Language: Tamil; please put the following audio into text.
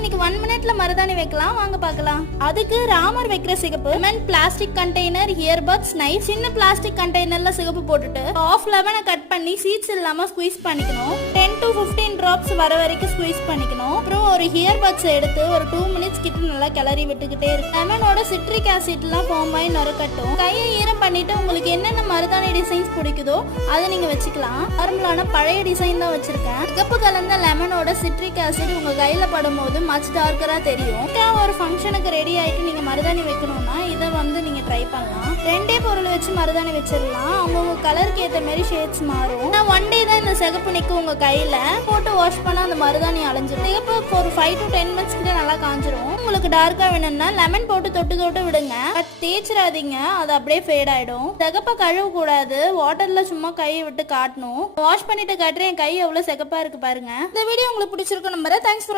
இன்னைக்கு 1 மினிட்ல மருதாணி வைக்கலாம், வாங்க பார்க்கலாம். அதுக்கு ராமர் வைக்கிற சிகப்பு, lemon plastic container, earbuds, knife, சின்ன பிளாஸ்டிக் கண்டெய்னர்ல சிகப்பு போட்டுட்டு ஆஃப் லெமனை கட் பண்ணி சீட்ஸ் இல்லாம ஸ்குவீஸ் பண்ணிக்கணும். 10 to 15 டிராப்ஸ் வர வரைக்கும் ஸ்குவீஸ் பண்ணிக்கணும். அப்புறம் ஒரு இயர்பட்ஸ் எடுத்து ஒரு 2 மினிட்ஸ் கிட்ட நல்லா கிளறி விட்டுக்கிட்டே இருக்கு. லெமனோட சிட்ரிக் ஆசிட்லாம் ஃபார்ம் ஆகி நொறுக்கட்டும். கையை ஈரம் பண்ணிட்டு உங்களுக்கு என்னென்ன மருதாணி டிசைன்ஸ் பிடிக்குதோ அதை நீங்க வச்சுக்கலாம். நார்மலான பழைய டிசைன் தான் வச்சிருக்கேன். சிகப்பு கலந்த லெமனோட சிட்ரிக் ஆசிட் உங்க கையில படும்போது மச் டார்க்கரா தெரியும். ஒரு ஃபங்க்ஷனுக்கு ரெடி ஆயிட்டு நீங்க மருதாணி வைக்கணும்னா இதை நீங்க ட்ரை பண்ணலாம். 2 பொருள் வச்சு மருதாணி வச்சிடலாம். அவங்க கலருக்கு ஏற்ற மாதிரி ஷேட்ஸ் மாறும். 1 டே தான் இந்த சிகப்பு நிற்கும் உங்க கையில. போட்டு வாஷ் பண்ணா அந்த மருதாணி அலைஞ்சிடும். சிகப்பு ஒரு 5 to 10 மினிட்ஸ் கிட்ட நல்லா காஞ்சிரும். உங்களுக்கு டார்க்கா வேணும்னா லெமன் போட்டு தொட்டு விடுங்க. பட் தேய்ச்சிடாதீங்க, அது அப்படியே ஃபேட் ஆயிடும். சிகப்பை கழுவ கூடாது, வாட்டர்ல சும்மா கையை விட்டு காட்டணும். வாஷ் பண்ணிட்டு காட்டுறேன், என் கை எவ்வளவு சிகப்பா இருக்கு பாருங்க. இந்த வீடியோ உங்களுக்கு பிடிச்சிருக்கும் நம்புறேன். Thanks for